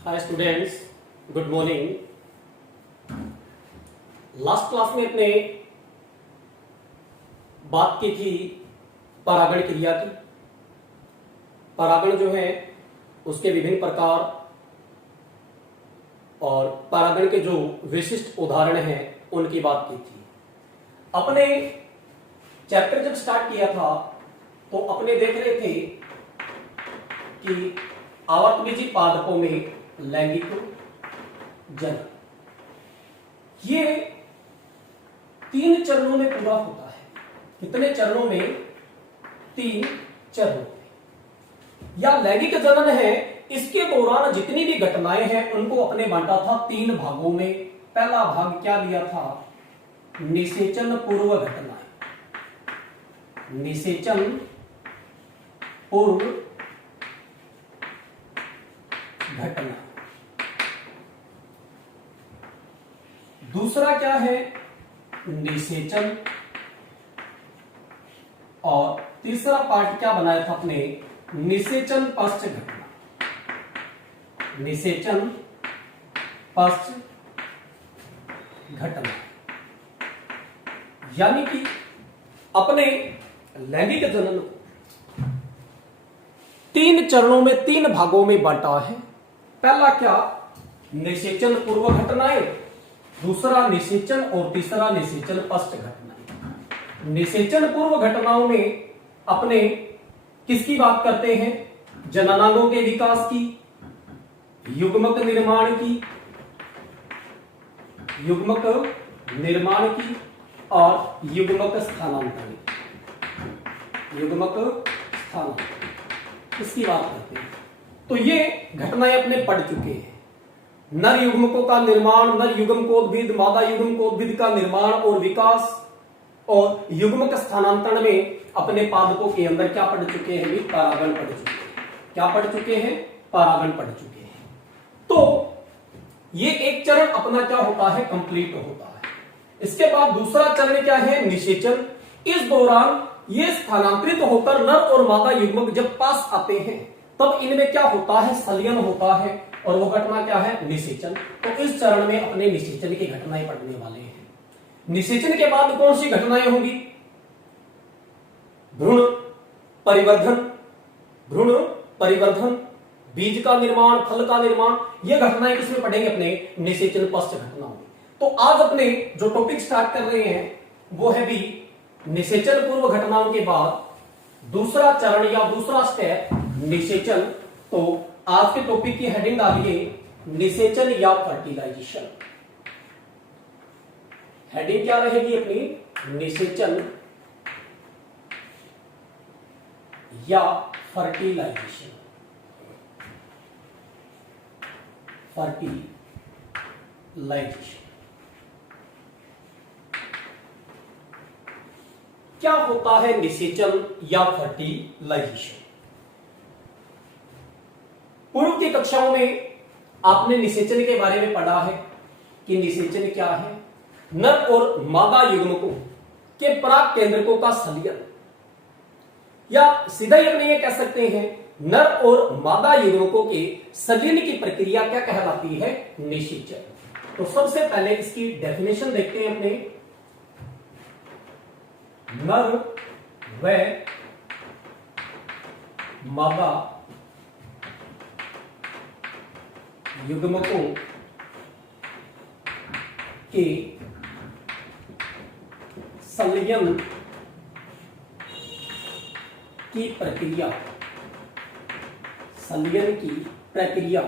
Hi students, good morning. Last class में अपने बात की थी परागण क्रिया की। परागण जो है उसके विभिन्न प्रकार और परागण के जो विशिष्ट उदाहरण हैं उनकी बात की थी। अपने चैप्टर जब स्टार्ट किया था तो अपने देख रहे थे कि आवर्तबीजी पादपों में लैंगिक जनन ये 3 चरणों में पूरा होता है। कितने चरणों में? 3 चरणों में। या लैंगिक जनन है, इसके दौरान जितनी भी घटनाएं हैं उनको अपने बांटा था 3 भागों में। पहला भाग क्या दिया था? निषेचन पूर्व घटनाएं। निषेचन पूर्व घटना। दूसरा क्या है? निषेचन। और तीसरा पार्ट क्या बनाया था अपने? निषेचन पश्च घटना। निषेचन पश्च घटना। यानी कि अपने लैंगिक जनन को 3 चरणों में 3 भागों में बांटा है। पहला क्या? निषेचन पूर्व घटनाएं, दूसरा निषेचन और तीसरा निषेचन पश्च घटनाएं। निषेचन पूर्व घटनाओं में अपने किसकी बात करते हैं? जननांगों के विकास की, युग्मक निर्माण की, युग्मक निर्माण की और युग्मक स्थानांतरण की। युग्मक स्थानांतरण इसकी बात करते हैं। तो ये घटनाएं अपने पढ़ चुके हैं। नर युग्मकों का निर्माण, नर युग्मकोद्भिद, मादा युग्मकोद्भिद का निर्माण और विकास, और युग्मक स्थानांतरण में अपने पादपों के अंदर क्या पढ़ चुके हैं? परागण पढ़ चुके हैं। क्या पढ़ चुके हैं? परागण पढ़ चुके हैं। तो ये एक चरण अपना क्या होता है? कंप्लीट होता है। इसके बाद दूसरा चरण क्या है? निषेचन। इस दौरान ये स्थानांतरित होकर नर और मादा युग्मक जब पास आते हैं तब इनमें क्या होता है? संलयन होता है, और वो घटना क्या है? निषेचन। तो इस चरण में अपने निषेचन की घटनाएं पढ़ने वाले हैं। निषेचन के बाद कौन सी घटनाएं होंगी? भ्रूण परिवर्धन। भ्रूण परिवर्धन, बीज का निर्माण, फल का निर्माण, ये घटनाएं किसमें पढ़ेंगे? अपने निषेचन पश्च घटनाओं में। तो आज अपने जो टॉपिक स्टार्ट कर रहे हैं वो है भी निषेचन पूर्व घटनाओं के बाद दूसरा चरण या दूसरा स्टेप निषेचन। तो आज के टॉपिक की हेडिंग डालिए निषेचन या फर्टिलाइजेशन। हेडिंग क्या रहेगी अपनी? निषेचन या फर्टिलाइजेशन। फर्टिलाइजेशन क्या होता है? निषेचन या फर्टिलाइजेशन। पूर्व की कक्षाओं में आपने निषेचन के बारे में पढ़ा है कि निषेचन क्या है? नर और मादा युग्मकों के पराग केंद्रकों का संलयन, या सीधा ही अपने ये कह सकते हैं नर और मादा युग्मकों के संलयन की प्रक्रिया क्या कहलाती है? निषेचन। तो सबसे पहले इसकी डेफिनेशन देखते हैं अपने। नर व मादा युग्मकों के संलयन की प्रक्रिया, संलयन की प्रक्रिया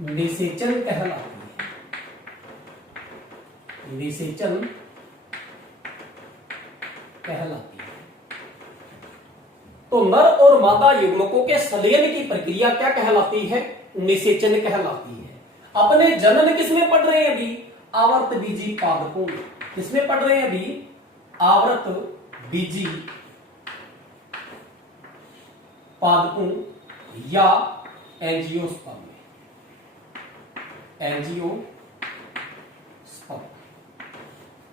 निषेचन कहलाती है। निषेचन कहलाती है। तो नर और मादा युग्मकों के संलयन की प्रक्रिया क्या कहलाती है? निषेचन कहलाती है। अपने जनन किसमें पढ़ रहे हैं अभी? आवर्तबीजी पादपों में। किसमें पढ़ रहे हैं अभी? आवर्तबीजी पादपों या एंजियोस्पर्म में। एंजियोस्पर्म,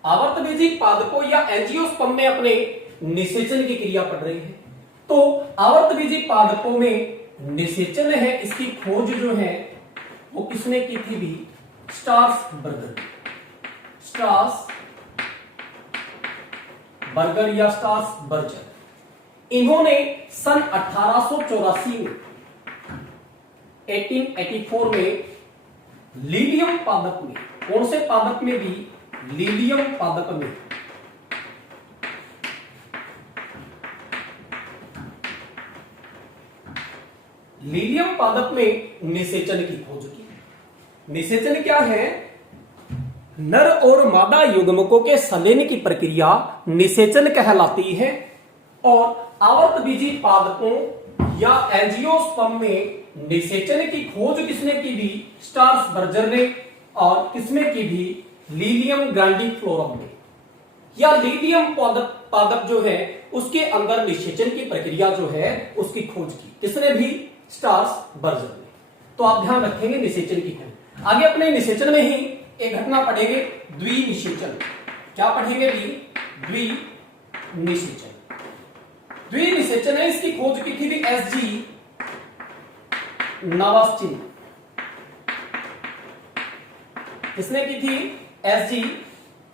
आवर्तबीजी पादपों या एंजियोस्पर्म में अपने निषेचन की क्रिया पढ़ रही है। तो आवर्तबीजी पादपों में निषेचन है इसकी खोज जो है वो किसने की थी भी? स्ट्रासबर्गर। स्ट्रासबर्गर या स्ट्रासबर्गर। इन्होंने सन 1884 में 1884 में लीलियम पादप में, कौन से पादप में भी? लीलियम पादप में लीलियम पादप में निषेचन की खोज की। निषेचन क्या है? नर और मादा युग्मकों के संलयन की प्रक्रिया निषेचन कहलाती है और आवर्तबीजी पादपों या एंजियोस्पर्म में निषेचन की खोज किसने की भी? स्ट्रासबर्गर ने। और किसमें की भी? लीलियम ग्रैंडिफ्लोरम ने। या लीलियम पादप जो है उसके अंदर निषेचन की प्रक्रिया जो है उसकी खोज की किसने भी? स्ट्रासबर्गर ने। तो आप ध्यान रखेंगे निषेचन की खोज। आगे अपने निषेचन में ही एक घटना पढ़ेंगे, द्विनिषेचन। क्या पढ़ेंगे भी? द्विनिषेचन। द्विनिषेचन है, इसकी खोज की थी भी एसजी नवास्टिन। किसने की थी? एसजी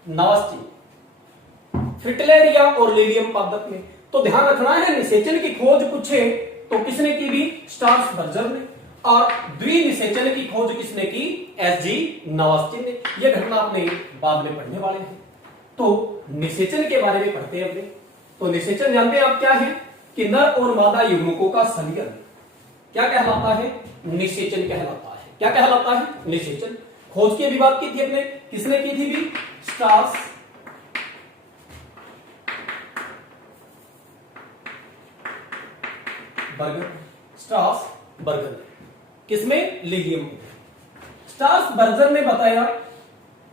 नवास्टिन। फ्रिटलेरिया और लीलियम पादप में। तो ध्यान रखना है, निषेचन की खोज पूछे तो किसने की भी? स्ट्रासबर्गर ने। और द्विनिषेचन की खोज किसने की? एसजी नवास्टिन ने। यह घटना आपने बाद में पढ़ने वाले हैं। तो निषेचन के बारे में पढ़ते हैं अपने। तो निषेचन जानते हैं आप क्या है? कि नर और मादा युग्मकों का संलयन क्या कहलाता है? निषेचन कहलाता है। क्या कहलाता है? निषेचन। खोज की अभी बात की थी अपने, किसने की थी भी? स्ट्रासबर्गर। स्ट्रासबर्गर। किसमें? लीलियम। स्ट्रासबर्गर ने बताया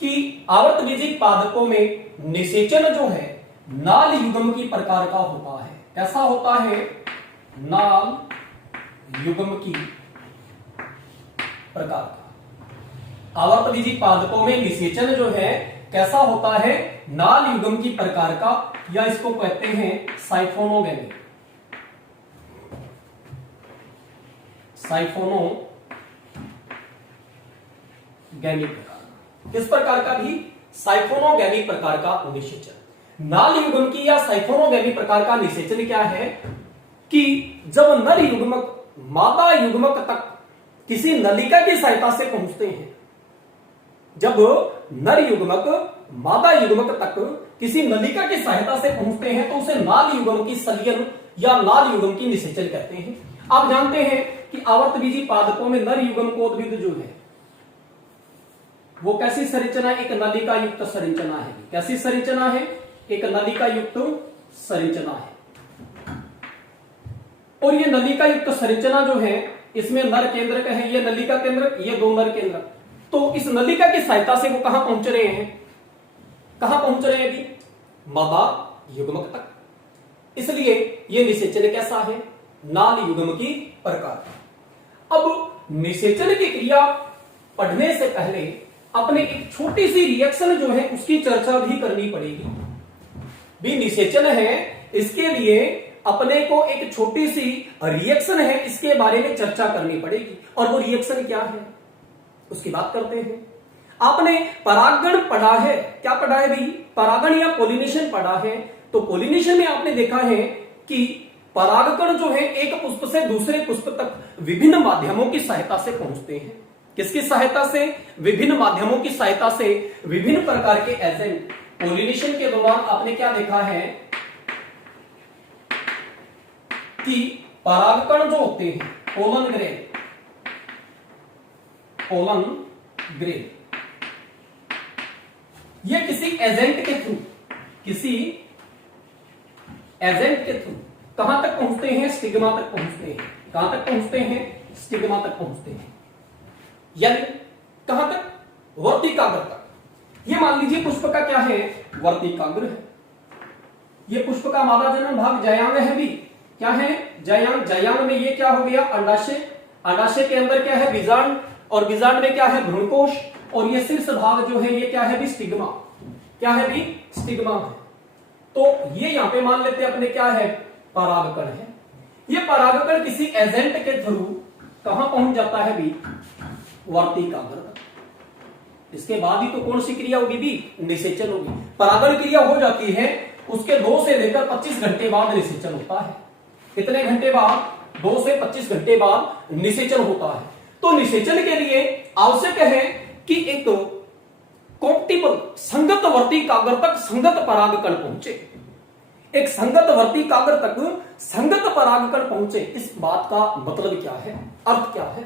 कि आवर्तबीजी पादपों में निषेचन जो है नाल युग्म की प्रकार का होता है। कैसा होता है? नाल युग्म की प्रकार का। आवर्तबीजी पादपों में निषेचन जो है कैसा होता है? नाल युग्म की प्रकार का, या इसको कहते हैं साइफोनोगेमी। साइफोनोगेमी प्रकार। किस प्रकार का भी? साइफोनोगेमी प्रकार का निषेचन। नाल युग्म की या साइफोनोगेमी प्रकार का निषेचन क्या है? कि जब नर युग्मक मादा युग्मक तक किसी नलिका की सहायता से पहुंचते हैं, जब नर युग्मक मादा युग्मक तक किसी नलिका की सहायता से पहुंचते हैं तो उसे नाल युग्म की संलयन या नाल युग्म की निषेचन कहते हैं। आप जानते हैं कि आवर्तबीजी पादपों में नर युग्मकोद्भिद जो है वो कैसी संरचना? एक नलिका युक्त संरचना है। कैसी संरचना है? एक नलिका युक्त संरचना है। और ये नलिका युक्त संरचना जो है इसमें नर केंद्रक है, ये नलिका केंद्रक, ये दो नर केंद्रक। तो इस नलिका की सहायता से वो कहां पहुंच रहे हैं? कहां पहुंच रहे हैं भी? मादा युग्मक तक। इसलिए ये निषेचन कैसा है? नाल युग्म की प्रकार। अब निषेचन की क्रिया पढ़ने से पहले अपने एक छोटी सी रिएक्शन जो है उसकी चर्चा भी करनी पड़ेगी। भी निषेचन है, इसके लिए अपने को एक छोटी सी रिएक्शन है, इसके बारे में चर्चा करनी पड़ेगी। और वो रिएक्शन क्या है उसकी बात करते हैं। आपने परागण पढ़ा है। क्या पढ़ा है भी? परागण या पोलिनेशन पढ़ा है। तो पोलिनेशन में आपने देखा है कि परागकण जो है एक पुष्प से दूसरे पुष्प तक विभिन्न माध्यमों की सहायता से पहुंचते हैं। किसकी सहायता से? विभिन्न माध्यमों की सहायता से विभिन्न प्रकार के एजेंट। पोलिनेशन के दौरान आपने क्या देखा है कि परागकण जो होते हैं पोलन ग्रेन, ये किसी एजेंट के थ्रू कहां तक पहुंचते हैं? स्टिग्मा तक पहुंचते हैं। कहां तक पहुंचते हैं? स्टिग्मा तक पहुंचते हैं। यानी कहां तक? वर्तिकाग्र तक। ये मान लीजिए पुष्प का क्या है? वर्तिकाग्र है। ये पुष्प का मादा जनन भाग जयांग है भी। क्या है? जयांग। जयांग में ये क्या हो गया? अंडाशय। अंडाशय के अंदर क्या है? बीजांड। और बीजांड में क्या है? भ्रूणकोश। और ये शीर्ष भाग जो है ये क्या है भी? स्टिग्मा। क्या है भी? स्टिग्मा है। तो ये यहां पे मान लेते हैं अपने क्या है? परागकण है। ये परागकण किसी एजेंट के थ्रू कहां पहुंच जाता है भी? वर्तिकाग्र तक। इसके बाद ही तो कौन सी क्रिया होगी भी? निषेचन होगी। परागण क्रिया हो जाती है, उसके 2 से लेकर 25 घंटे बाद निषेचन होता है। कितने घंटे बाद? 2 से 25 घंटे बाद निषेचन होता है। तो निषेचन के लिए आवश्यक है कि एक तो कॉम्पिटिबल संगत वर्तिकाग्र तक संगत परागकण पहुंचे। एक संगत वर्तिकाग्र तक संगत परागकण पहुंचे। इस बात का मतलब क्या है, अर्थ क्या है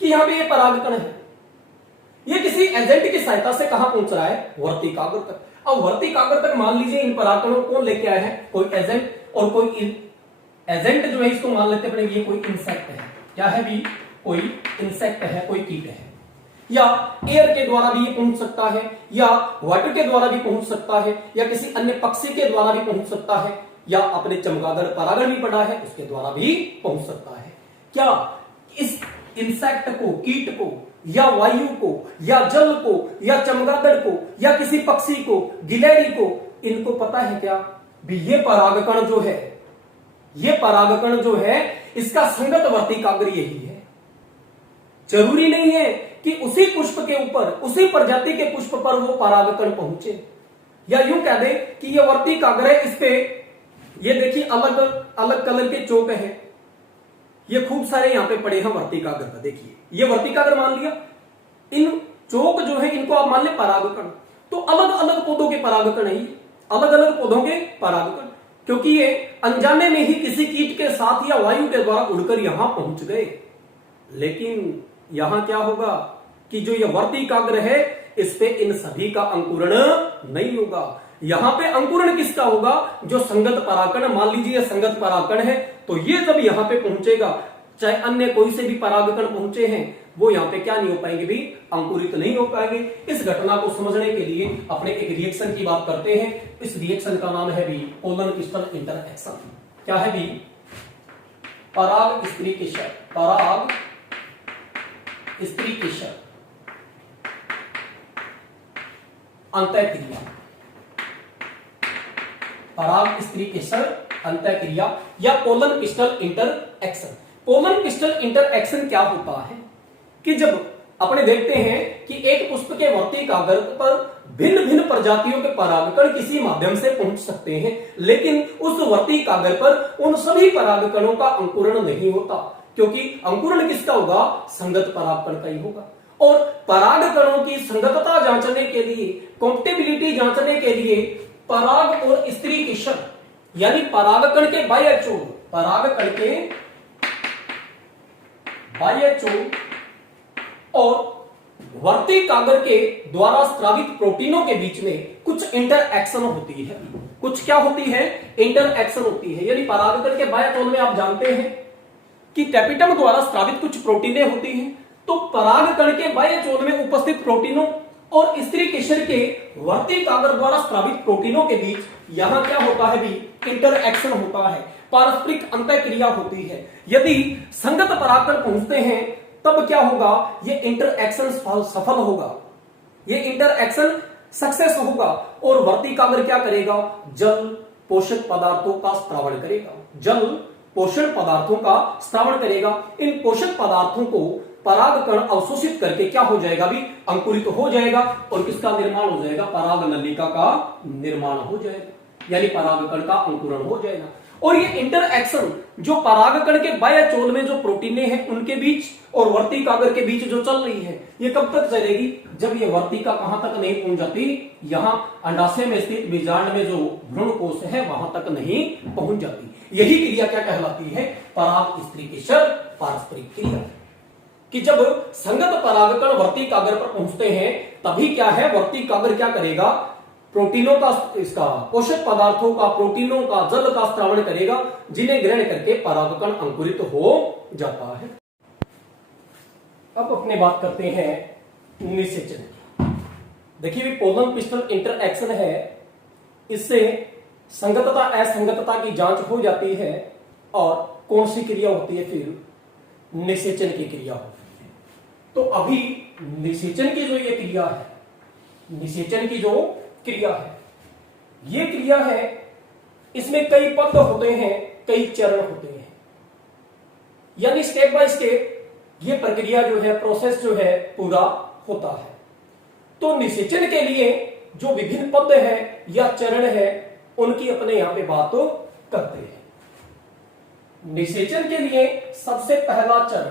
कि यहां पे ये परागकण है, ये किसी एजेंट की सहायता से कहां पहुंच रहा है? वर्तिकाग्र तक। अब वर्तिकाग्र तक मान लीजिए इन परागकणों को कौन लेके आया है? कोई एजेंट, और कोई एजेंट जो है इसको मान लेते हैं ये कोई इंसेक्ट है। क्या है भी? कोई इंसेक्ट है, कोई कीट है, या एयर के द्वारा भी ये पहुंच सकता है, या वाटर के द्वारा भी पहुंच सकता है, या किसी अन्य पक्षी के द्वारा भी पहुंच सकता है, या अपने चमगादड़ परागण भी पड़ा है उसके द्वारा भी पहुंच सकता है। क्या इस इंसेक्ट को, कीट को, या वायु को, या जल को, या चमगादड़ को, या किसी पक्षी को, गिलहरी को, इनको पता है क्या भी ये परागकण जो है, ये परागकण जो है इसका संगत वर्तिकाग्र यही है। जरूरी नहीं है कि उसी पुष्प के ऊपर, उसी प्रजाति के पुष्प पर वो परागकण पहुंचे, या यूं कह दे कि ये वर्तिकाग्र है, इस पे ये देखिए अलग अलग कलर के चोक है, ये खूब सारे यहां पे पड़े हैं वर्तिकाग्र का। देखिए ये वर्तिकाग्र मान लिया, इन चोक जो है इनको आप मान ले परागकण। तो अलग अलग पौधों के परागकण है, अलग अलग पौधों के परागकण, क्योंकि ये अनजाने में ही किसी कीट के साथ या वायु के द्वारा उड़कर यहां पहुंच गए। लेकिन यहां क्या होगा कि जो ये वर्तिकाग्र है इस पे इन सभी का अंकुरण नहीं होगा। यहां पे अंकुरण किसका होगा? जो संगत परागकण, मान लीजिए संगत परागकण है, तो ये जब यहां पे पहुंचेगा, चाहे अन्य कोई से भी परागकण पहुंचे हैं, वो यहां पे क्या नहीं हो पाएंगे भी? अंकुरित नहीं हो पाएंगे। इस घटना को समझने के लिए अपने एक रिएक्शन की बात करते हैं। इस रिएक्शन का नाम है भी पोलन क्रिस्टल इंटरएक्शन। क्या है भी? पराग स्त्रीकेशन, पराग स्त्रीकेशन अंतःक्रिया, पराग स्त्रीकेशन अंतःक्रिया या pollen crystal interaction. Pollen crystal interaction क्या होता है कि जब अपने देखते हैं कि एक पुष्प के वर्तिकाग्र पर भिन्न भिन्न प्रजातियों के परागकण किसी माध्यम से पहुंच सकते हैं, लेकिन उस वर्तिकाग्र पर उन सभी परागकणों का अंकुरण नहीं होता, क्योंकि अंकुरण किसका होगा? संगत परागकण का ही होगा। और परागकणों की संगतता जांचने के लिए, कॉम्पेटिबिलिटी जांचने के लिए पराग और स्त्रीकेशन यानी परागकण के बाह्य चोल, परागकण के बाह्य चोल और वर्तिकाग्र के द्वारा स्रावित प्रोटीनों के बीच में कुछ इंटरएक्शन होती है। कुछ क्या होती है? इंटरएक्शन होती है। यानी परागकण के बाह्य चोल में आप जानते हैं कि कैपिटम द्वारा स्रावित कुछ प्रोटीनें होती हैं, तो परागकण के बाह्य चोल में उपस्थित प्रोटीनों और स्त्रीकेशन के वर्तिकाग्र द्वारा स्रावित प्रोटीनों के बीच यहां क्या होता है भी? इंटरएक्शन होता है, पारस्परिक अंतःक्रिया होती है। यदि संगत परागकण पहुंचते हैं तब क्या होगा? ये इंटरएक्शन सफल होगा, ये इंटरएक्शन सक्सेस होगा, और वर्तिकाग्र क्या करेगा? जल पोषक पदार्थों का स्त्रावण करेगा, जल पोषण पदार्थों का स्त्रावण करेगा। इन पोषक पदार्थों को परागकण अवशोषित करके क्या हो जाएगा भी? अंकुरित हो जाएगा, और किसका निर्माण हो जाएगा? पराग नलिका का निर्माण हो जाएगा, यानी परागकण का अंकुरण हो जाएगा। और ये इंटरएक्शन जो परागकण के बाह्य चोल में जो प्रोटीनें हैं उनके बीच और वर्तिकाग्र के बीच जो चल रही है, ये कब तक चलेगी? जब ये वर्तिका कहां तक नहीं पहुंच जाती? यहां अंडाशय में स्थित बीजांड में जो भ्रूण कोश है वहां तक नहीं पहुंच जाती। यही क्रिया क्या कहलाती है? पराग स्त्रीकेशन पारस्परिक क्रिया। कि जब संगत परागकण वर्तिकाग्र पर पहुंचते हैं तभी क्या है? वर्तिकाग्र क्या करेगा? प्रोटीनों का, इसका पोषक पदार्थों का, प्रोटीनों का, जल का स्त्रावण करेगा, जिन्हें ग्रहण करके परागकण अंकुरित हो जाता है। अब अपने बात करते हैं निषेचन की। देखिए पोलन क्रिस्टल इंटरएक्शन है, इससे संगतता असंगतता की जांच हो जाती है, और कौन सी क्रिया होती है? फिर निषेचन की क्रिया होती है। तो अभी निषेचन की जो ये क्रिया है, निषेचन की जो क्रिया है, ये क्रिया है, इसमें कई पद होते हैं, कई चरण होते हैं। यानी स्टेप बाय स्टेप ये प्रक्रिया जो है, प्रोसेस जो है पूरा होता है। तो निषेचन के लिए जो विभिन्न पद है या चरण है उनकी अपने यहां पे बात करते हैं। निषेचन के लिए सबसे पहला चरण,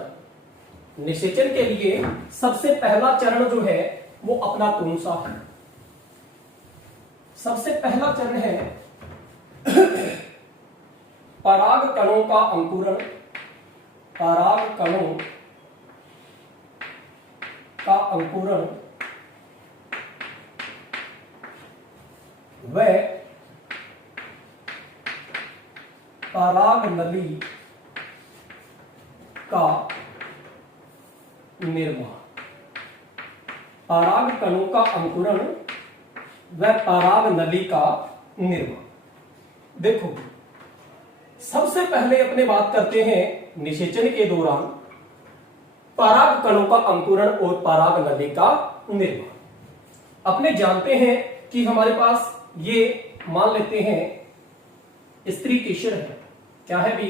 निषेचन के लिए सबसे पहला चरण जो है वो अपना कौन सा है? सबसे पहला चरण है पराग कणों का अंकुरण, पराग कणों का अंकुरण व पराग नली का निर्माण। पराग कणों का अंकुरण व पराग नली का निर्माण। देखो, सबसे पहले अपने बात करते हैं निषेचन के दौरान पराग कणों का अंकुरण और पराग नली का निर्माण। अपने जानते हैं कि हमारे पास ये मान लेते हैं स्त्री केशर है। क्या है भी?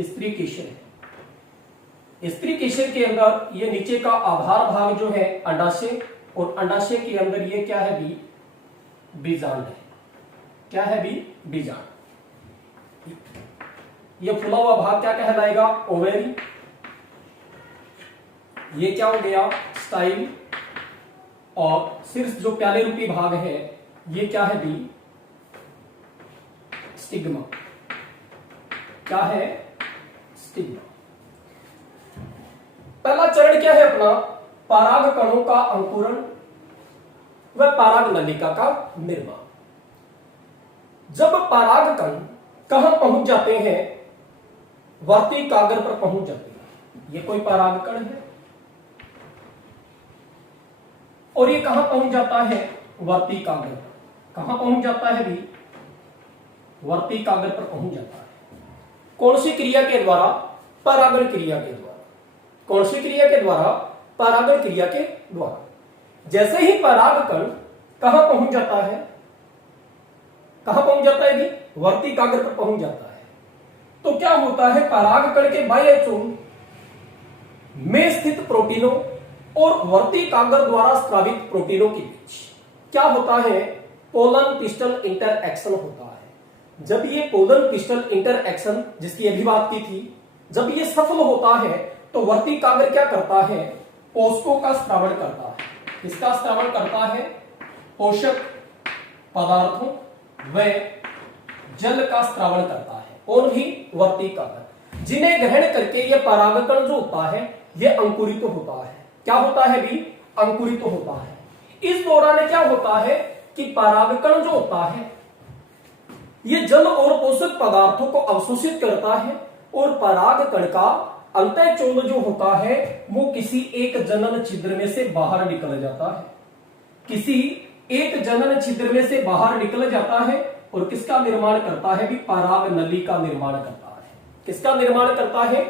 स्त्री केशर है। स्त्री केशर के अंदर ये नीचे का आधार भाग जो है अंडाशय, और अंडाशय के अंदर ये क्या है भी? बीजांड है। क्या है भी? बीजांड। ये फुला हुआ भाग क्या कहलाएगा? ओवेरी। ये क्या हो गया? स्टाइल। और सिर्फ जो प्याले रूपी भाग है ये क्या है भी? स्टिग्मा। क्या है? स्टिग्मा। पहला चरण क्या है अपना? पराग कणों का अंकुरण व पराग नलिका का निर्माण। जब पराग कण कहां पहुंच जाते हैं? वर्ती कागर पर पहुंच जाते हैं। ये कोई पराग कण है और ये कहां पहुंच जाता है? वर्ती कागर। कहां पहुंच जाता है भी? वर्ती कागर पर पहुंच जाता है। कौन सी क्रिया के द्वारा? परागण क्रिया के द्वारा। कौन सी क्रिया के द्वारा? परागण क्रिया के द्वारा। जैसे ही पराग कण कहां पहुंच जाता है? कहां पहुंच जाता है भी? वर्ती कागर पर पहुंच जाता है। तो क्या होता है? पराग कण के बाह्य चोंग में स्थित प्रोटीनों और वर्ती कागर द्वारा स्रावित प्रोटीनों के बीच क्या होता है? पोलन पिस्टल इंटरएक्शन होता है। जब ये पोलन पिस्टल इंटरएक्शन, जिसकी अभी बात की थी, जब ये सफल होता है तो वर्ती कागर क्या करता है? पोषकों का स्रावण करता है। किसका स्रावण करता है? पोषक पदार्थों व जल का स्रावण करता है। और भी वर्ती कागर, जिन्हें ग्रहण करके यह परागकण जो होता है यह अंकुरित होता है। क्या होता है भी? अंकुरित होता है। इस दौरान क्या होता है कि परागकण जो होता है यह जल और पोषक पदार्थों को अवशोषित करता है, और परागकण का अंतःचोल जो होता है वो किसी एक जनन छिद्र में से बाहर निकल जाता है। किसी एक जनन छिद्र में से बाहर निकल जाता है और किसका निर्माण करता है भी? पराग नली का निर्माण करता है। किसका निर्माण करता है?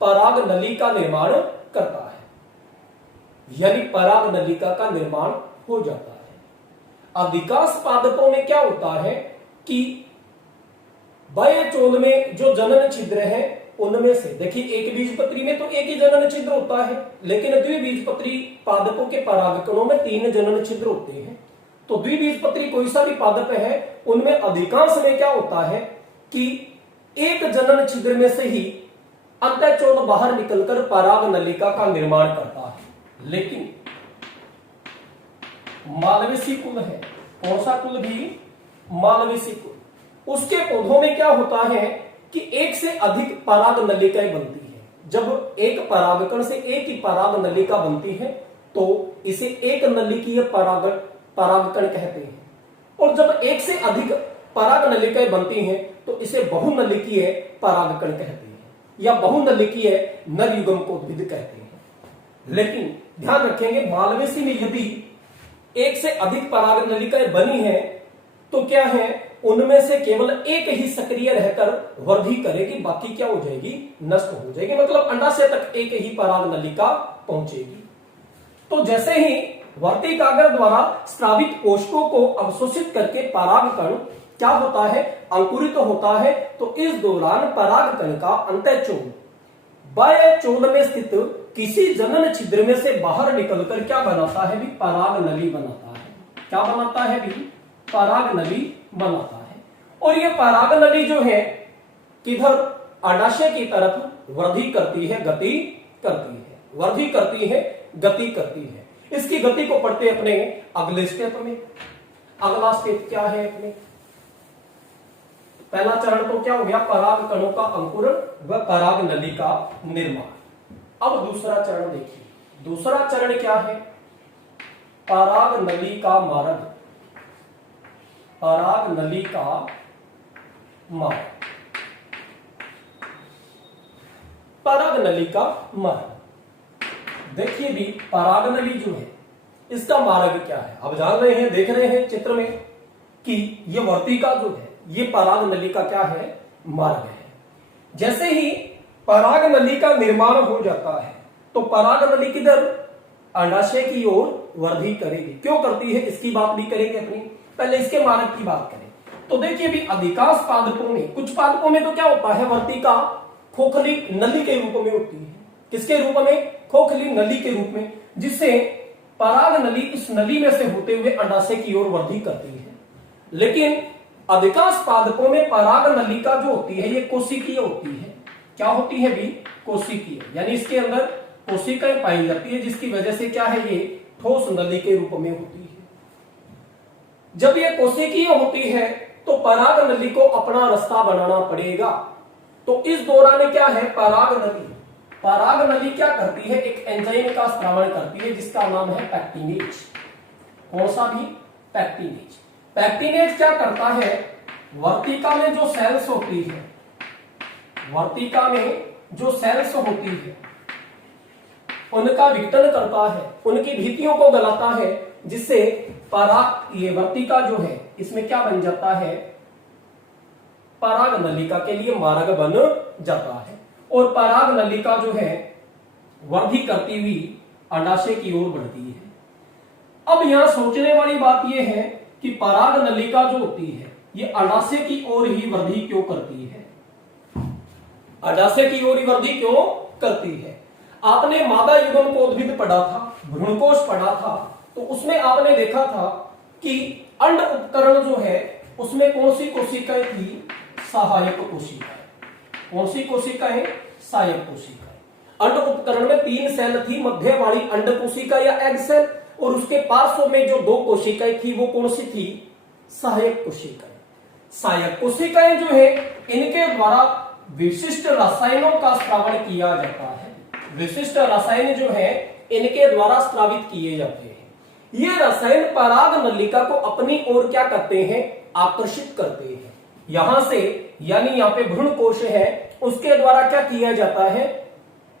पराग नली का निर्माण करता है। यानी पराग नलिका का निर्माण हो जाता है। अधिकांश पादपों में क्या होता है कि बाह्य चोल में जो जनन छिद्र है उनमें से, देखिए एक बीजपत्री में तो एक ही जनन छिद्र होता है, लेकिन द्विबीजपत्री पादपों के परागकणों में 3 जनन छिद्र होते हैं। तो द्विबीजपत्री कोई सा भी पादप है उनमें अधिकांश में क्या होता है कि एक जनन छिद्र में से ही अंतःचोल बाहर निकलकर पराग नलिका का निर्माण करता है। लेकिन मालवेसी कुल है, कौन सा कुल भी? मालवेसी कुल। उसके पौधों में क्या होता है कि एक से अधिक पराग नलिकाएं बनती है। जब एक परागकण से एक ही पराग नलिका बनती है तो इसे एक नलिकीय परागकण कहते हैं, और जब एक से अधिक पराग नलिकाएं बनती हैं तो इसे बहुनलिकीय परागकण कहते हैं, या बहुनलिकीय नर युग्म को उद्भिद कहते हैं। लेकिन ध्यान रखेंगे, मालवेसी में यदि एक से अधिक पराग नलिकाएं बनी है तो क्या है, उनमें से केवल एक ही सक्रिय रहकर वृद्धि करेगी, बाकी क्या हो जाएगी? नष्ट हो जाएगी। मतलब अंडाशय तक एक ही पराग नलिका पहुंचेगी। तो जैसे ही वर्ती कागर द्वारा स्रावित कोशिकाओं को अवशोषित करके परागकण क्या होता है? अंकुरित होता है। तो इस दौरान परागकण का अंतःचोल बाह्य चोल में स्थित किसी जनन छिद्र में से बाहर निकलकर क्या बनाता है भी? पराग नली बनाता है। क्या बनाता है भी? पराग नली बनाता है। और ये पराग नली जो है किधर? अंडाशय की तरफ वृद्धि करती है, गति करती है, वृद्धि करती है, गति करती है। इसकी गति को पढ़ते अपने अगले स्टेप में। अगला स्टेप क्या है अपने? पहला चरण तो क्या हो गया? पराग कणों का अंकुरण व पराग नली का निर्माण। अब दूसरा चरण देखिए। दूसरा चरण क्या है? पराग नली का मार्ग। पराग नली का मार्ग। पराग नली का मार्ग देखिए भी, पराग नली जो है इसका मार्ग क्या है? अब जान रहे हैं, देख रहे हैं चित्र में कि ये वर्तिका जो है ये पराग नली का क्या है? मार्ग है। जैसे ही पराग नली का निर्माण हो जाता है तो पराग नली किधर? अंडाशय की ओर वृद्धि करेगी। क्यों करती है इसकी बात भी करेंगे अपनी। पहले इसके मार्ग की बात करें तो देखिए भी, अधिकांश पादपों में, कुछ पादपों में तो क्या होता है? वर्तिका खोखली नली के रूप में होती है। किसके रूप में? खोखली नली के रूप में, जिससे पराग नली इस नली में से होते हुए अंडाशय की ओर वृद्धि करती है। लेकिन अधिकांश पादपों में पराग नली का जो होती है ये कोशिकीय होती है। क्या होती है भी? कोशिकीय, यानी इसके अंदर कोशिकाएं पाई जाती है, जिसकी वजह से क्या है? ये ठोस नली के रूप में होती है। जब ये कोशिकीय होती है तो पराग नली को अपना रास्ता बनाना पड़ेगा। तो इस दौरान क्या है? पराग नली क्या करती है? एक एंजाइम का स्रावण करती है जिसका नाम है पैक्टिनेज। कौन सा भी? पैक्टिनेज। पैक्टिनेज क्या करता है? वर्तिका में जो सेल्स होती है, वर्तिका में जो सेल्स होती है उनका विघटन करता है, उनकी भित्तियों को गलाता है, जिससे ये वर्तिका जो है इसमें क्या बन जाता है? पराग नलिका के लिए मार्ग बन जाता है। और पराग नलिका जो है वृद्धि करती हुई अंडाशय की ओर बढ़ती है। अब यहां सोचने वाली बात यह है कि पराग नलिका जो होती है ये अंडाशय की ओर ही वृद्धि क्यों करती है? अंडाशय की ओर ही वृद्धि क्यों करती है? आपने मादा युग्म कोद्भिद पढ़ा था, भ्रूणकोश पढ़ा था, तो उसमें आपने देखा था कि अंड उपकरण जो है उसमें कौन सी कोशिकाएं थी? सहायक कोशिकाएं। कौन सी कोशिकाएं? सहायक कोशिकाएं। अंड उपकरण में 3 सेल थी, मध्य वाली अंड कोशिका या एग सेल, और उसके पार्श्व में जो 2 कोशिकाएं थी वो कौन सी थी? सहायक कोशिकाएं। सहायक कोशिकाएं जो है इनके द्वारा विशिष्ट रसायनों का स्रावण किया जाता है। विशिष्ट रसायन जो है इनके द्वारा स्रावित किए जाते हैं। ये रसायन पराग नलिका को अपनी ओर क्या करते हैं? आकर्षित करते हैं। यहां से, यानी यहाँ पे भ्रूण कोश है उसके द्वारा क्या किया जाता है?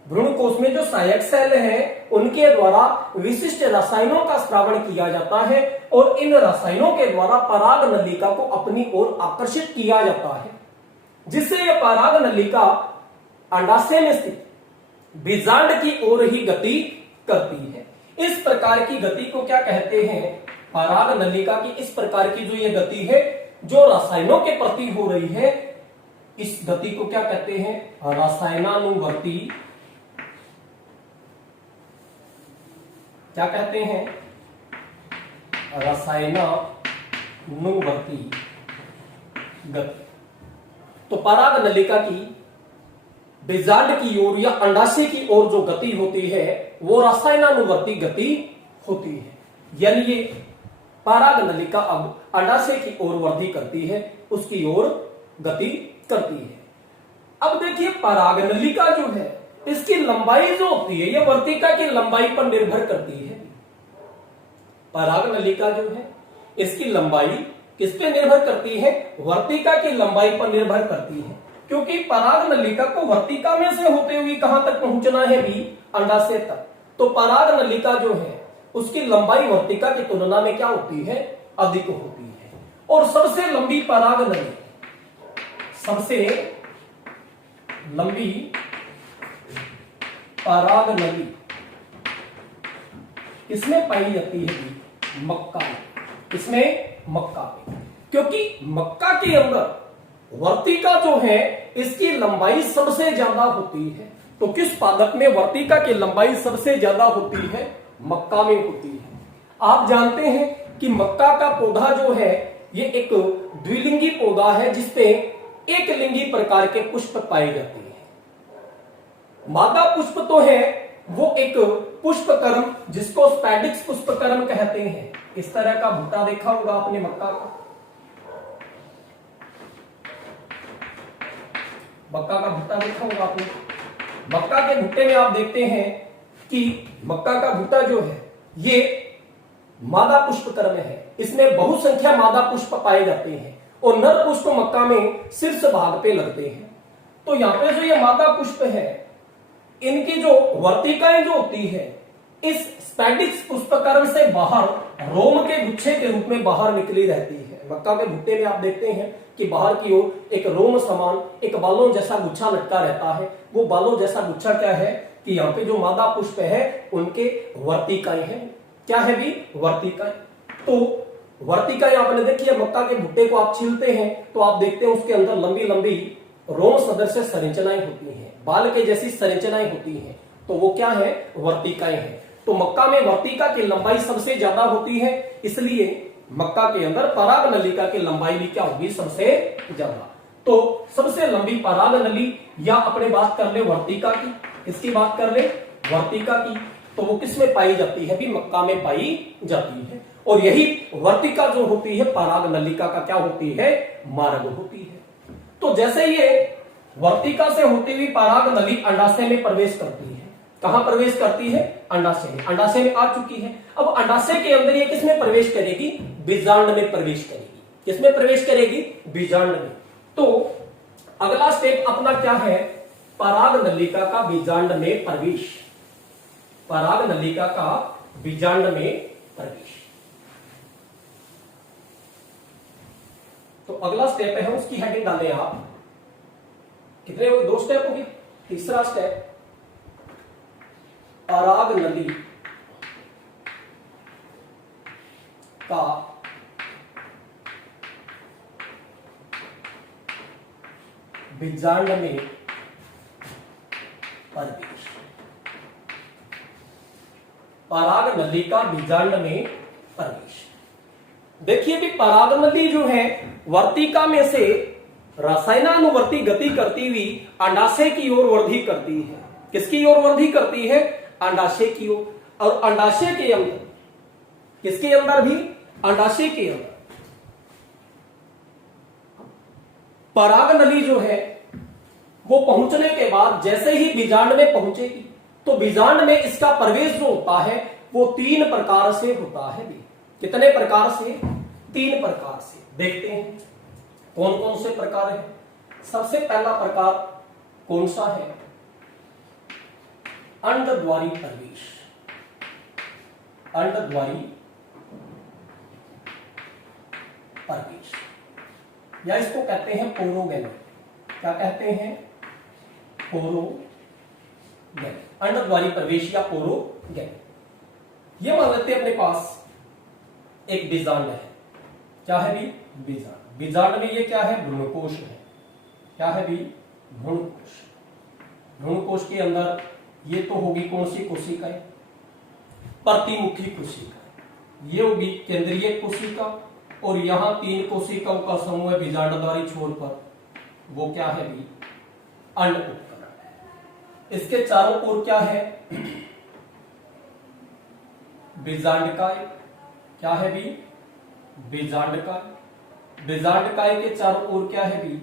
भ्रूण कोश में जो सहायक सेल है उनके द्वारा विशिष्ट रसायनों का स्रावण किया जाता है और इन रसायनों के द्वारा पराग नलिका को अपनी ओर आकर्षित किया जाता है, जिससे यह पराग नलिका अंडाशय में स्थित बीजांड की ओर ही गति करती है। इस प्रकार की गति को क्या कहते हैं? पराग नलिका की इस प्रकार की जो ये गति है जो रसायनों के प्रति हो रही है, इस गति को क्या कहते हैं? रसायनानुवर्ती। क्या कहते हैं? रसायनानुवर्ती गति। तो पराग नलिका की बीजांड की ओर या अंडाशय की ओर जो गति होती है वो रसायनानुवर्ती गति होती है। यानी ये पराग नलिका अब अंडाशय की ओर वृद्धि करती है, उसकी ओर गति करती है। अब देखिए पराग नलिका जो है इसकी लंबाई जो होती है ये वर्तिका की लंबाई पर निर्भर करती है। पराग नलिका जो है इसकी लंबाई किस पे निर्भर करती है? वर्तिका की लंबाई पर निर्भर करती है, क्योंकि पराग नलिका को वर्तिका में से होते हुए कहां तक पहुंचना है भी? अंडाशय तक। तो पराग नलिका जो है उसकी लंबाई वर्तिका की तुलना में क्या होती है? अधिक होती है। और सबसे लंबी पराग नली, सबसे लंबी पराग नली किसमें पाई जाती है? मक्का में। किसमें? मक्का में। क्योंकि मक्का के अंदर वर्तिका जो है इसकी लंबाई सबसे ज्यादा होती है। तो किस पादप में वर्तिका की लंबाई सबसे ज्यादा होती है? मक्का में होती है। आप जानते हैं कि मक्का का पौधा जो है ये एक द्विलिंगी पौधा है जिसपे एक लिंगी प्रकार के पुष्प पाए जाते हैं। मादा पुष्प तो है वो एक पुष्पकर्म जिसको स्पैडिक्स पुष्पकर्म कहते हैं। इस तरह का भुट्टा देखा होगा आपने मक्का का। मक्का का भुट्टा देखा होगा आपने। मक्का के भुट्टे में आप देखते हैं कि मक्का का भुट्टा जो है ये मादा पुष्पकर्म है। इसमें बहुसंख्या मादा पुष्प पाए जाते हैं और नर पुष्प मक्का में शीर्ष भाग पे लगते हैं। तो यहां पे जो ये मादा पुष्प है इनकी जो वर्तिकाएं जो होती है इस स्पैडिक्स पुष्पकर्म से बाहर रोम के गुच्छे के रूप में बाहर निकली रहती है। मक्का के भुट्टे में आप देखते हैं कि बाहर की ओर एक रोम समान एक बालों जैसा गुच्छा लटका रहता है। वो बालों जैसा गुच्छा क्या है कि यहाँ पे जो मादा पुष्प है उनके वर्तिकाएं हैं। क्या है भी? वर्तिकाएं। तो वर्तिकाएं आपने देखी है, मक्का के भुट्टे को आप छीलते हैं तो आप देखते हैं उसके अंदर लंबी लंबी रोम सदृश संरचनाएं होती हैं, बाल के जैसी संरचनाएं होती हैं। तो वो क्या है? वर्तिकाएं हैं। तो मक्का में वर्तिका की लंबाई सबसे ज्यादा होती है, इसलिए मक्का के अंदर पराग नलिका की लंबाई भी क्या होगी? सबसे ज्यादा। तो सबसे लंबी पराग नली या अपने बात कर ले वर्तिका की, इसकी बात कर ले वर्तिका की, तो वो किस में पाई जाती है? भी मक्का में पाई जाती है। और यही वर्तिका जो होती है पराग नलिका का क्या होती है? मार्ग होती है। तो जैसे ये वर्तिका से होती हुई पराग नली अंडाशय में प्रवेश करती है। कहां प्रवेश करती है? अंडाशय में। अंडाशय में आ चुकी है। अब अंडाशय के अंदर ये किसमें प्रवेश करेगी? बीजांड में प्रवेश करेगी। किसमें प्रवेश करेगी? बीजांड में। तो अगला स्टेप अपना क्या है? पराग नलिका का बीजांड में प्रवेश। पराग नलिका का बीजांड में प्रवेश। तो अगला स्टेप है उसकी हेडिंग डालें आप। कितने हो? 2 स्टेप होगी। तीसरा स्टेप पराग नली का बीजांड में प्रवेश। पराग नली का बीजांड में प्रवेश। देखिए भी पराग नली जो है वर्तिका में से रसायनानुवर्ती गति करती हुई अंडाशय की ओर वृद्धि करती है। किसकी ओर वृद्धि करती है? अंडाशय की ओर। और अंडाशय के अंदर, किसके अंदर भी? अंडाशय के अंदर पराग नली जो है वो पहुंचने के बाद जैसे ही बीजांड में पहुंचेगी तो बीजांड में इसका प्रवेश जो होता है वो 3 प्रकार से होता है। कितने प्रकार से? 3 प्रकार से। देखते हैं कौन कौन से प्रकार है। सबसे पहला प्रकार कौन सा है? अंडद्वारी प्रवेश। अंडद्वारी प्रवेश या इसको कहते हैं पोरोगैमी। क्या कहते हैं? पोरोगैमी। अंडद्वारी प्रवेश या पोरोगैमी। ये मान लेते हैं अपने पास एक बीजांड है। क्या है भी? बीजांड। बीजांड में ये क्या है? भ्रूणकोश है। क्या है भी? भ्रूणकोश। भ्रूणकोश के अंदर ये तो होगी कौन सी कोशिकाएं? प्रतिमुखी कोशिका। ये होगी केंद्रीय कोशिका और यहां 3 कोशिकाओं का समूह है बीजांडद्वारी छोर पर। वो क्या है भी? अंड उपकरण। इसके चारों ओर क्या है? बीजांडकाय। क्या है भी? बीजांडकाय। बीजांडकाय के चारों ओर क्या है भी?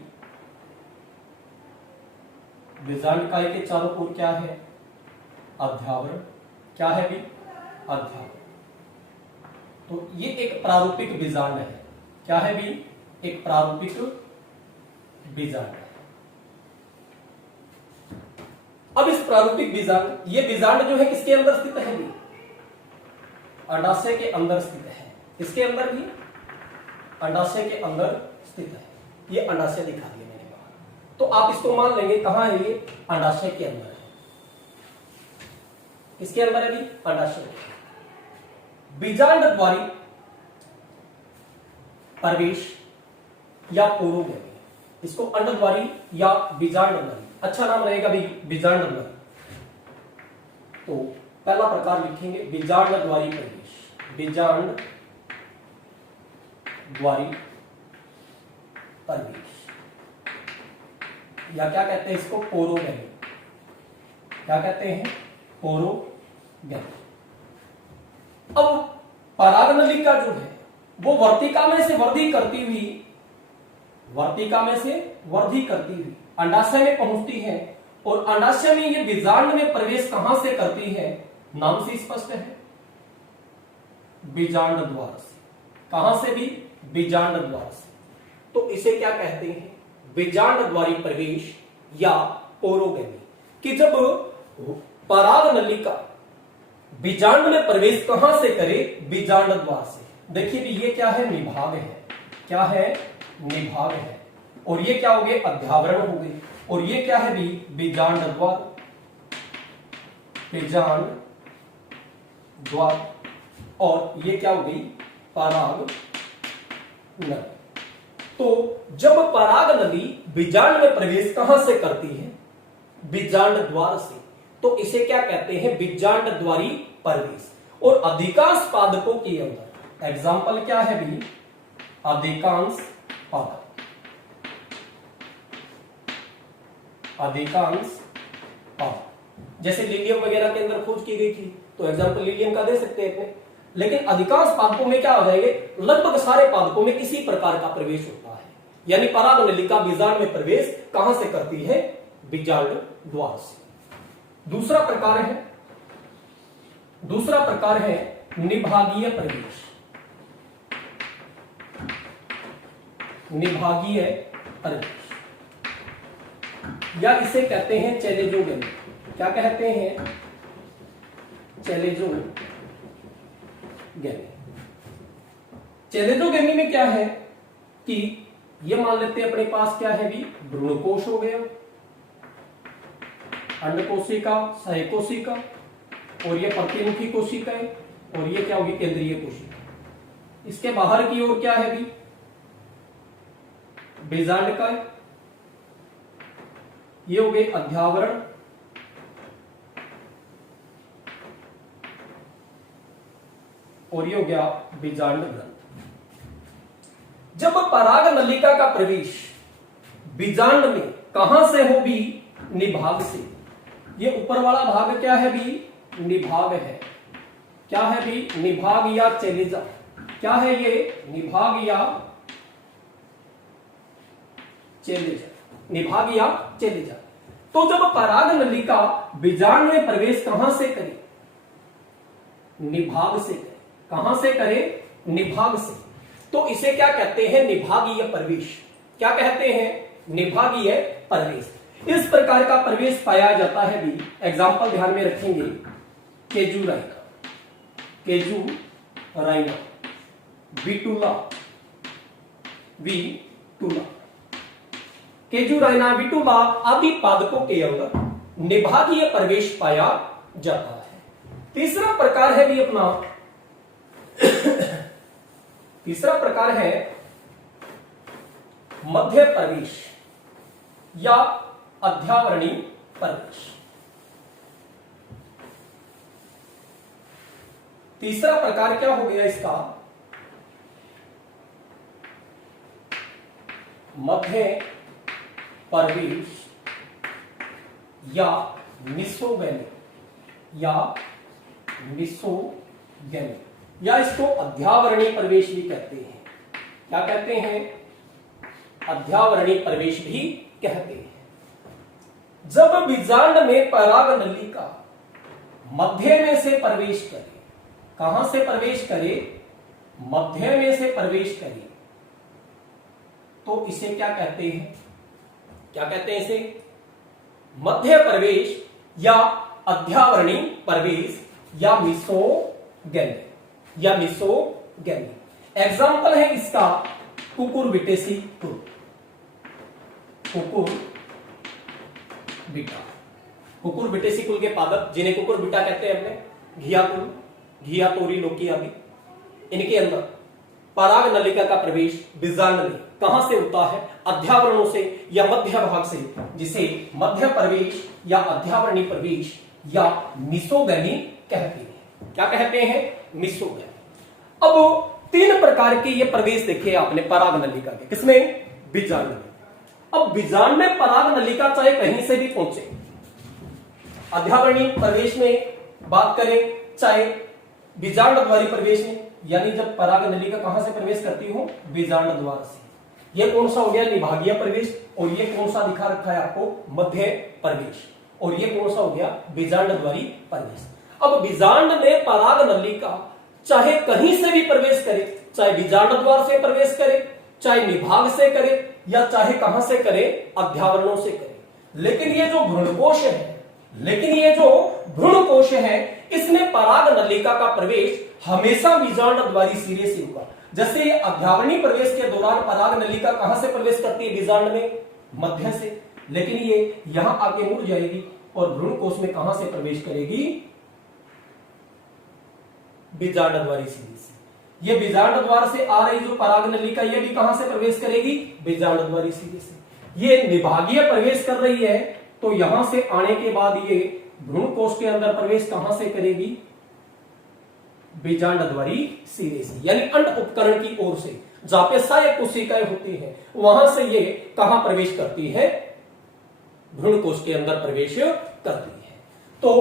बीजांडकाय के चारों ओर क्या है? अध्यावरण। क्या है भी? अध्यावरण। तो ये एक प्रारूपिक बीजांड है। क्या है भी? एक प्रारूपिक बीजांड है। अब इस प्रारूपिक बीजांड, ये बीजांड जो है किसके अंदर स्थित है भी? अंडाशय के अंदर स्थित है। किसके अंदर भी? अंडाशय के अंदर स्थित है। ये अंडाशय दिखा दिया मैंने बाहर। तो आप इसको मान लेंगे कहां है? ये अंडाशय के अंदर है। किसके अंदर है भी? अंडाशय के। बीजांडद्वारी प्रवेश या पोरोगैमी, इसको अंडद्वारी या बीजांडद्वारी, अच्छा नाम रहेगा भी बीजांडद्वारी। तो पहला प्रकार लिखेंगे बीजांड द्वारी प्रवेश, बीजांड द्वारी प्रवेश, या क्या कहते हैं इसको, पोरोगैमी। क्या कहते हैं, पोरोगैमी। अब परागनलिका जो है वो वर्तिका में से वृद्धि करती हुई, वर्तिका में से वृद्धि करती हुई अंडाशय में पहुंचती है, और अंडाशय में ये बीजांड में प्रवेश कहां से करती है, नाम से स्पष्ट है, बीजांड द्वार से। कहां से भी, बीजांड द्वार से। तो इसे क्या कहते हैं, बीजांड द्वारी प्रवेश या पोरोगैमी। कि जब परागनलिका बीजांड में प्रवेश कहां से करे, बीजांड द्वार से। देखिए भी ये क्या है, निभाग है। क्या है, निभाग है। और ये क्या हो गए, अध्यावरण हो गए। और ये क्या है भी, बीजांड द्वार, बीजांड द्वार। और ये क्या हो गई, पराग नली। तो जब पराग नली बीजांड में प्रवेश कहां से करती है, बीजांड द्वार से, तो इसे क्या कहते हैं, बीजांड द्वारी प्रवेश। और अधिकांश पादपों के अंदर, एग्जाम्पल क्या है भी, अधिकांश पादप, अधिकांश पादप। जैसे लिलियम वगैरह के अंदर खोज की गई थी, तो एग्जाम्पल लिलियम का दे सकते हैं अपने। लेकिन अधिकांश पादपों में क्या हो जाएंगे, लगभग सारे पादपों में इसी प्रकार का प्रवेश होता है। यानी परागनलिका बीजांड में प्रवेश कहां से करती है, बीजांड द्वार से। दूसरा प्रकार है, दूसरा प्रकार है निभागीय प्रवेश, निभागीय प्रवेश, या इसे कहते हैं चैलेंजोगैमी। क्या कहते हैं, चैलेंजोगैमी। चैलेंजोगैमी में क्या है कि ये मान लेते हैं अपने पास क्या है भी, भ्रूणकोश हो गया, अंडकोशिका, सहकोशिका, और ये प्रतिमुखी कोशिकाएं, और ये क्या होगी, केंद्रीय कोशिका। इसके बाहर की ओर क्या है भी, बीजांडकाय, ये हो गए अध्यावरण, और ये हो गया बीजांड ग्रंथ। जब परागनलिका का प्रवेश बीजांड में कहां से हो भी, निभाग से। ये ऊपर वाला भाग क्या है भी, निभाग है। क्या है भी, निभाग या चैलेजा। क्या है ये, निभाग या चैलेजा, निभाग या चैलेजा। तो जब परागनलिका बीजांड में प्रवेश कहां से करे, निभाग से करे। कहां से करे, निभाग से। तो इसे क्या कहते हैं, निभागीय प्रवेश। क्या कहते हैं, निभागीय प्रवेश। इस प्रकार का प्रवेश पाया जाता है भी, एग्जाम्पल ध्यान में रखेंगे, केजुराइना, केजुराइना, विटुला, विटुला, केजुराइना, विटुला आदि पादपों के अंदर निभागीय प्रवेश पाया जाता है। तीसरा प्रकार है भी अपना, तीसरा प्रकार है मध्य प्रवेश या अध्यावरणी प्रवेश। तीसरा प्रकार क्या हो गया इसका, मध्य प्रवेश या मिसोगैमी, या मिसोगैमी, या इसको अध्यावरणीय प्रवेश भी कहते हैं। क्या कहते हैं, अध्यावरणीय प्रवेश भी कहते हैं। जब बीजांड में परागनलिका मध्य में से प्रवेश करे, कहां से प्रवेश करे, मध्य में से प्रवेश करे, तो इसे क्या कहते हैं, क्या कहते हैं इसे, मध्य प्रवेश या अध्यावरणीय प्रवेश या मिसोगैमी, या मिसोगैमी। एग्जाम्पल है इसका कुकुरबिटेसी कुल, कुकुरबिटा, कुकुरबिटेसी कुल के पादप जिन्हें कुकुरबिटा कहते हैं अपने, घिया कुल, घिया, तोरी, लौकी आदि, इनके अंदर परागनलिका का प्रवेश बीजांड में कहां से होता है, अध्यावरणों से या मध्य भाग से, जिसे मध्य प्रवेश या अध्यावरणीय प्रवेश या मिसोगैमी कहते हैं। क्या कहते हैं? मिसोगैमी। अब 3 प्रकार के ये प्रवेश देखे आपने पराग नलिका के, किसमें? बीजांड में। अब बीजांड में पराग नलिका चाहे कहीं से भी पहुंचे, अध्यावरणीय प्रवेश में बात करें चाहे बीजांड द्वारी प्रवेश में, यानी जब पराग नलिका कहां से प्रवेश करती हो? बीजांड द्वार से। ये कौन सा हो गया? निभागीय प्रवेश। और ये कौन सा दिखा रखा है आपको? मध्य प्रवेश। और ये कौन सा हो गया? बीजांड द्वारी प्रवेश। अब बीजांड में पराग नलिका चाहे कहीं से भी प्रवेश करे, चाहे बीजांड द्वार से प्रवेश करे, चाहे निभाग से करे, या चाहे कहां से करे? अध्यावरणों से करे। लेकिन ये जो भ्रूणकोश है, इसमें पराग नलिका का प्रवेश हमेशा बीजांड द्वारी सिरे से होगा। जैसे अध्यावरणीय प्रवेश के दौरान पराग नलिका कहां से प्रवेश करती है? बीजांड में, मध्य से। लेकिन ये यहां आके मुड़ जाएगी और भ्रूणकोश में कहां से प्रवेश करेगी? बीजांड द्वारी सिरे से। ये बीजांड द्वार से आ रही जो पराग नलिका, ये भी कहां से प्रवेश करेगी? बीजांड द्वारी सिरे से। ये निभागीय प्रवेश कर रही है, तो यहां से आने के बाद ये भ्रूणकोश के अंदर प्रवेश कहां से करेगी? बीजांड द्वारी सिरे से, यानी अंड उपकरण की ओर से, जहां पे सहायक कोशिकाएं होती हैं, वहां से ये कहां प्रवेश करती है? भ्रूणकोश के अंदर प्रवेश करती है। तो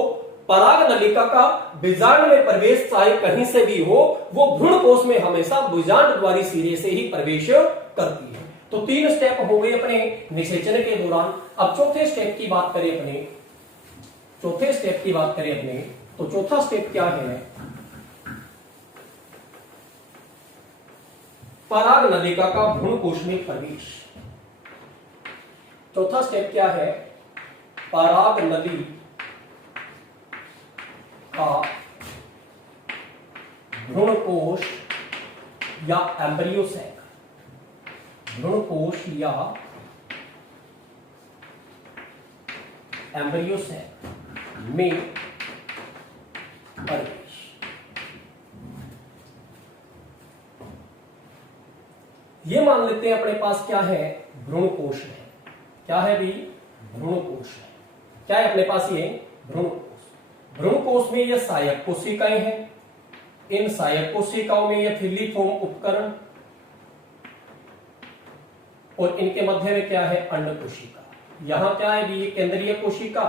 पराग नलिका का बीजांड में प्रवेश चाहे कहीं से भी हो, वो भ्रूणकोश में हमेशा बीजांड द्वारी सिरे से ही प्रवेश करती है। तो 3 स्टेप हो गए अपने निषेचन के दौरान। अब चौथे स्टेप की बात करें अपने, तो चौथा स्टेप क्या है? पराग नलिका का भ्रूणकोश में प्रवेश। चौथा स्टेप क्या है? पराग नली का भ्रूणकोश या एम्ब्रियो सैक, भ्रूणकोश या एम्ब्रियो सैक में प्रवेश। ये मान लेते हैं अपने पास क्या है? भ्रूणकोश है। क्या है भी? भ्रूणकोश है। क्या है अपने पास? ये भ्रूणकोश। भ्रूणकोश में ये सहायक कोशिकाएं हैं। इन सहायक कोशिकाओं में ये फिलिफॉर्म उपकरण, और इनके मध्य में क्या है? अंड कोशिका। यहां क्या है भी? ये केंद्रीय कोशिका,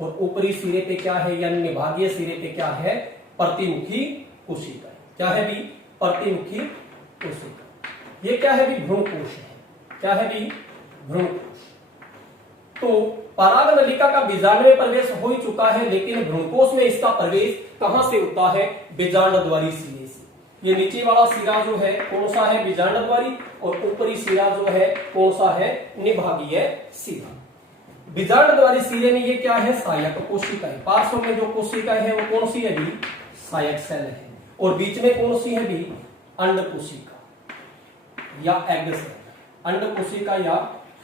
और ऊपरी सिरे पे क्या है? यानी निभागीय सिरे पे क्या है? प्रतिमुखी कोशिका। क्या है भी? प्रतिमुखी कोशिका। ये क्या है भी? भ्रूणकोश है। क्या है भी? भ्रूणकोश। तो पराग नलिका का बीजांड में प्रवेश हो ही चुका है, लेकिन भ्रूणकोश में इसका प्रवेश कहां से होता है? बीजांड द्वारी सिरे से। ये नीचे वाला सिरा जो है कौन सा है? बीजांड द्वारी। और ऊपरी सिरा जो है कौन सा है? निभागीय सिरा। बीजांड द्वारी सिरे में ये क्या है? सहायक कोशिकाएं। पार्श्व में जो कोशिकाएं है वो कौन सी है भी? सहायक सेल है। और बीच में कौन सी है भी? अंड कोशिका या एग सेल। अंड कोशिका या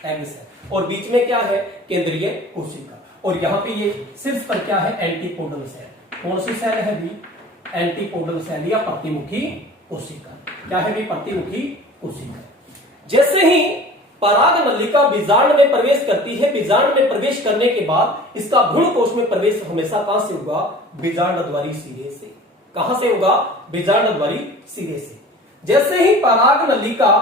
एग सेल। और बीच में क्या है? केंद्रीय कोशिका। और यहां पे ये शीर्ष पर क्या है? Antipodal cell. कौन सी सेल है भी? एंटीपोडल सेल या प्रतिमुखी कोशिका। क्या है भी? प्रतिमुखी कोशिका। जैसे ही पराग नलिका बीजांड में प्रवेश करती है, बीजांड में प्रवेश करने के बाद इसका भ्रूणकोश में प्रवेश हमेशा कहां से होगा? बीजांड द्वारी सिरे से। कहां से होगा? बीजांड द्वारी सिरे से। जैसे ही पराग नलिका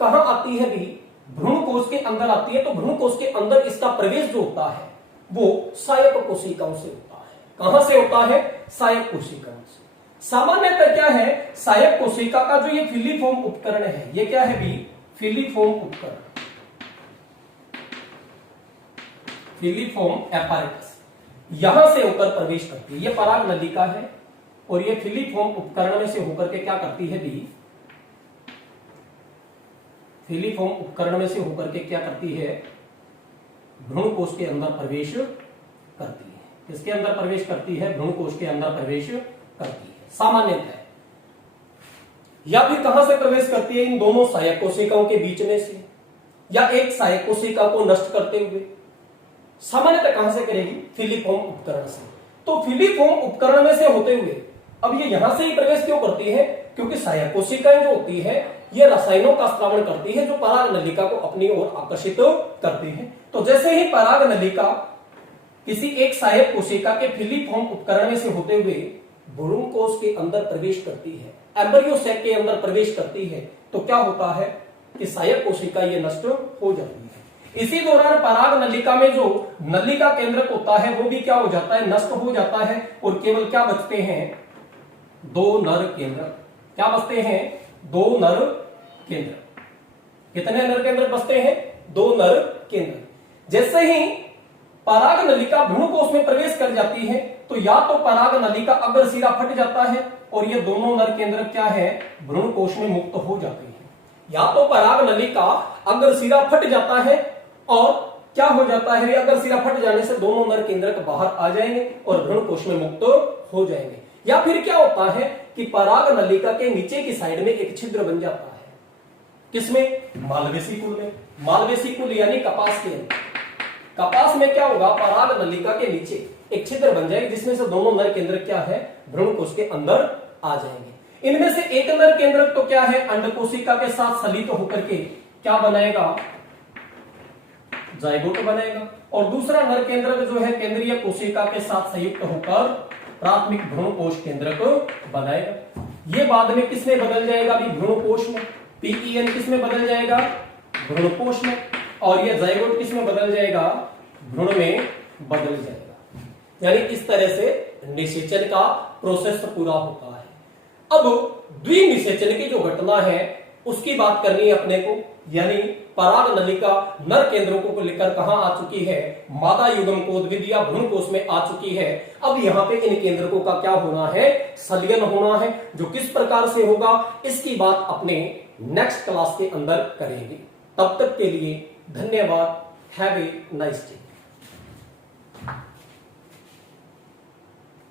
कहां आती है भी? भ्रूणकोश के अंदर आती है, तो भ्रूणकोश के अंदर इसका प्रवेश जो होता है वो सहायक कोशिकाओं से होता है। कहां से होता है? सहायक कोशिकाओं से। सामान्यतः क्या है? सहायक कोशिका का जो ये फिलिफॉर्म उपकरण है, ये क्या है भी? फिलिफॉर्म उपकरण, फिलिफॉर्म एपारेटस, यहां से होकर प्रवेश करती है। ये पराग नलिका है, और ये फिलिफॉर्म उपकरण में से होकर के क्या करती है भी? फिलिफॉर्म उपकरण में से होकर के क्या करती है? भ्रूणकोश के अंदर प्रवेश करती है। किसके अंदर प्रवेश करती है? भ्रूणकोश के अंदर प्रवेश करती है सामान्यतः। या फिर कहां से प्रवेश करती है? इन दोनों सहायक कोशिकाओं के बीच में से, या एक सहायक कोशिका को नष्ट करते हुए। सामान्यतः कहां से करेगी? फिलिफॉर्म उपकरण से। तो फिलिफॉर्म उपकरण में से होते हुए अब ये यहां से ही प्रवेश क्यों करती है? क्योंकि सहायक कोशिकाएं जो होती है ये रसायनों का स्रावण करती है, जो पराग नलिका को अपनी ओर आकर्षित करती है। तो जैसे ही पराग नलिका किसी एक सहायक कोशिका के फिलीफॉर्म उपकरण में से होते हुए भ्रूण कोश के अंदर प्रवेश करती है, एम्ब्रियो सैक के अंदर प्रवेश करती है, तो क्या होता है कि सहायक कोशिका ये नष्ट हो जाती है। इसी दौरान पराग नलिका में जो नलिका केंद्रक होता है वो भी क्या हो जाता है, नष्ट हो जाता है, और केवल क्या बचते हैं, दो नर केंद्रक। क्या बचते हैं, दो नर केंद्रक। कितने नर केंद्रक बचते हैं, दो नर केंद्रक। जैसे ही पराग नलिका भ्रूण कोश में प्रवेश कर जाती है तो या तो पराग नलिका अग्र सिरा फट जाता है और ये दोनों नर केंद्रक क्या है, भ्रूण कोश में मुक्त हो जाते हैं, या तो पराग नलिका अग्र सिरा फट जाता है और क्या हो जाता है, अग्र सिरा फट जाने से दोनों नर केंद्रक बाहर आ जाएंगे और भ्रूण कोश में मुक्त हो जाएंगे। या फिर क्या होता है कि पराग नलिका के नीचे की साइड में एक छिद्र बन जाता है, किसमें, मालवेसी कुल में। मालवेसी कुल यानी कपास के अंदर। कपास में क्या होगा, पराग नलिका के नीचे एक छिद्र बन जाएगी जिसमें से दोनों नर केंद्रक क्या है, भ्रूण कोश के अंदर आ जाएंगे। इनमें से एक नर केंद्रक तो क्या है, अंड कोशिका के साथ सलित होकर के क्या बनाएगा, जाइगोट बनाएगा, और दूसरा नर केंद्रक जो है केंद्रीय कोशिका के साथ संयुक्त होकर प्राथमिक भ्रूण कोश केंद्रक बनाएगा। ये बाद में किसमें बदल जाएगा, अभी भ्रूण कोश में, पीईएन किसमें बदल जाएगा, भ्रूण कोश में, और ये जाइगोट किसमें बदल जाएगा, भ्रूण में बदल जाएगा। यानी इस तरह से निषेचन का प्रोसेस पूरा होता है। अब द्विनिषेचन की जो घटना है उसकी बात करनी है अपने को, यानी पराग नलिका नर केंद्रकों को लेकर कहां आ चुकी है, मादा युग्म कोद्भिद या भ्रूण कोश में आ चुकी है। अब यहाँ पे इन केंद्रकों का क्या होना है, संलयन होना है, जो किस प्रकार से होगा इसकी बात अपने नेक्स्ट क्लास के अंदर करेंगे। तब तक के लिए धन्यवाद। Have a nice day.